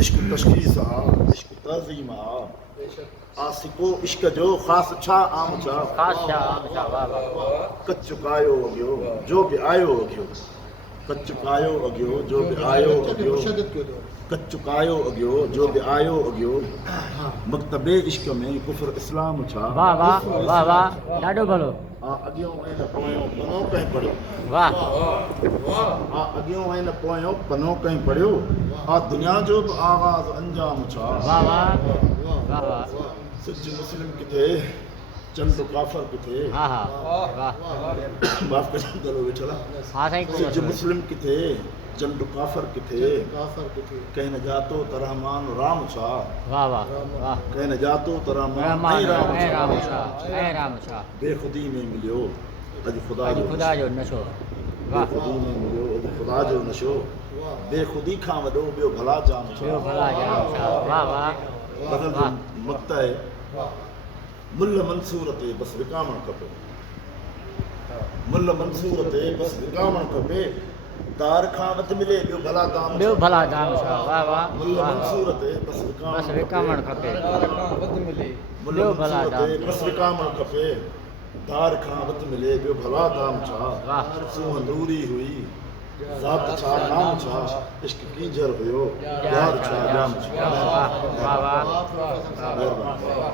इश्क तशख़ीस आ, इश्क तज़ीम आ, आसिको इश्क जो ख़ास छा आम छा, खास छा आम छा। वाह वाह। कच चुकायो अॻियो जो बि आयो अॻियो, कच चुकायो अॻियो जो बि आयो अॻियो, कच चुकायो अॻियो जो बि आयो अॻियो, मकतबे इश्क में कुफ्र इस्लाम छा। वाह वाह वाह वाह, ॾाढो भलो। अॻियो ऐं न पोयो पनो कंहिं पढ़ियो, वाह अॻियो ऐं न पोयो पनो कंहिं पढ़ियो, दुनिया जो बि आगाज़ अंजाम छा। वाह वाह वाह वाह। सिज मुस्लिम किथे चंड काफ़र किथे, हा हा वाह। माफ़ कजो गलो वेठल आहे। हा साईं, सिज मुस्लिम किथे चंड काफ़र किथे, कंहिं न जातो त रहमान राम छा। वाह वाह वाह। कंहिं न जातो त रहमान रहमान ऐं राम ऐं राम छा, छा, ऐं राम छा। बेख़ुदी में मिलियो अॼु ख़ुदा अॼु जो ख़ुदा जो नशो। वाह। बेख़ुदी में मिलियो अॼु ख़ुदा जो नशो, बेख़ुदी खां वॾो ॿियो भला जाम छा। ॿियो भला जाम छा। वाह वाह बदल जो वाह। मक़्त आहे मुल्ल मंसूर ते बसि विकामणु खपे, मुल्ल मंसूर ते बसि विकामणु खपे, दार खां वधि मिले ॿियो भला दाम ॿियो छा। भला जाम छा। वाह वाह मुल्ल वाह। मंसूर ते बसि बसि विकामणु विकामणु खपे। मुल्ल ॿियो भला मंसूर दाम ते बसि विकामणु खपे, दार खां वधि मिले ॿियो भला दाम छा। वाह। सूंहं नूरी हुई ज़ात छा नाम छा, इश्क कीजर हुयो यार छा जाम छा। वाह वाह वाह। महिरबानी।